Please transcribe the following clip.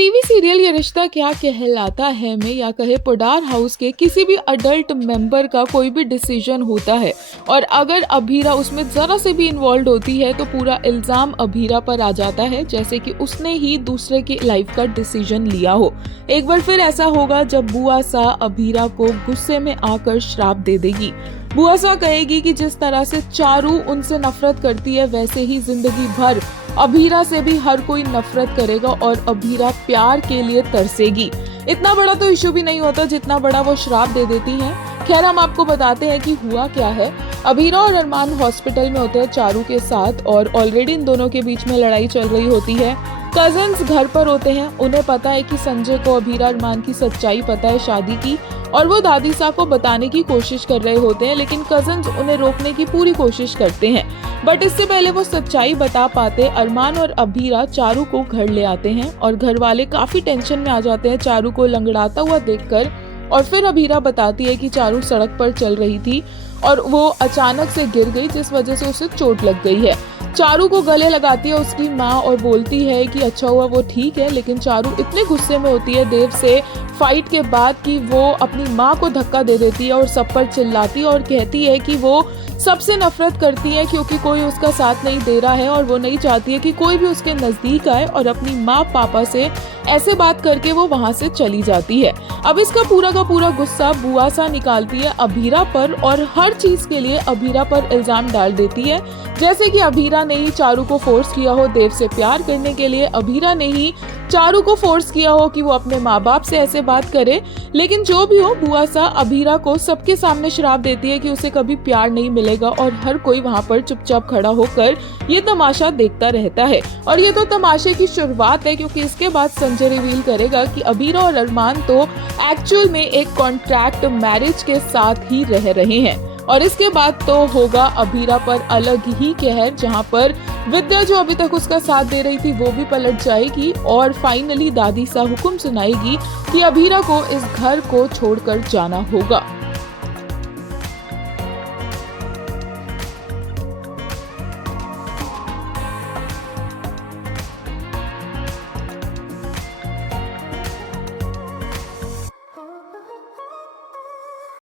TV serial ये रिश्ता क्या कहलाता है में या कहे पोडार हाउस के किसी भी अडल्ट मेंबर का कोई भी डिसीजन होता है और अगर अभीरा उसमें जरा से भी इन्वॉल्व होती है तो पूरा इल्जाम अभीरा पर आ जाता है, जैसे कि उसने ही दूसरे की लाइफ का डिसीजन लिया हो। एक बार फिर ऐसा होगा जब बुआ सा अभीरा को गुस्से में आकर श्राप दे देगी। बुआ सा कहेगी कि जिस तरह से चारू उनसे नफरत करती है वैसे ही जिंदगी भर अभीरा से भी हर कोई नफरत करेगा और अभीरा प्यार के लिए तरसेगी। इतना बड़ा तो इशू भी नहीं होता जितना बड़ा वो श्राप दे देती हैं। खैर, हम आपको बताते हैं कि हुआ क्या है। अभीरा और अरमान हॉस्पिटल में होते हैं चारू के साथ और ऑलरेडी इन दोनों के बीच में लड़ाई चल रही होती है। कजन्स घर पर होते हैं, उन्हें पता है कि संजय को अभीरा अरमान की सच्चाई पता है शादी की, और वो दादी साहब को बताने की कोशिश कर रहे होते हैं, लेकिन कजन्स उन्हें रोकने की पूरी कोशिश करते हैं। बट इससे पहले वो सच्चाई बता पाते, अरमान और अभीरा चारू को घर ले आते हैं और घर वाले काफी टेंशन में आ जाते हैं चारू को लंगड़ाता हुआ देखकर। और फिर अभीरा बताती है कि चारू सड़क पर चल रही थी और वो अचानक से गिर गई, जिस वजह से उसे चोट लग गई है। चारू को गले लगाती है उसकी माँ और बोलती है कि अच्छा हुआ वो ठीक है, लेकिन चारू इतने गुस्से में होती है देव से फाइट के बाद कि वो अपनी माँ को धक्का दे देती है और सब पर चिल्लाती है और कहती है कि वो सबसे नफरत करती है क्योंकि कोई उसका साथ नहीं दे रहा है और वो नहीं चाहती है कि कोई भी उसके नजदीक आए, और अपनी माँ पापा से ऐसे बात करके वो वहाँ से चली जाती है। अब इसका पूरा का पूरा गुस्सा बुआ सा निकालती है अभीरा पर और हर चीज के लिए अभीरा पर इल्जाम डाल देती है, जैसे कि अभीरा ने ही चारू को फोर्स किया हो देव से प्यार करने के लिए, अभीरा ने ही चारू को फोर्स किया हो कि वो अपने माँ बाप से ऐसे बात करे। लेकिन जो भी हो, बुआ सा अभीरा को सबके सामने श्राप देती है कि उसे कभी प्यार नहीं मिलेगा और हर कोई वहाँ पर चुपचाप खड़ा होकर ये तमाशा देखता रहता है। और ये तो तमाशे की शुरुआत है, क्योंकि इसके बाद संजय रिवील करेगा कि अभीरा और अरमान तो एक्चुअल में एक कॉन्ट्रैक्ट मैरिज के साथ ही रह रहे हैं। और इसके बाद तो होगा अभीरा पर अलग ही कहर, जहां पर विद्या जो अभी तक उसका साथ दे रही थी वो भी पलट जाएगी और फाइनली दादी सा हुक्म सुनाएगी कि अभीरा को इस घर को छोड़कर जाना होगा।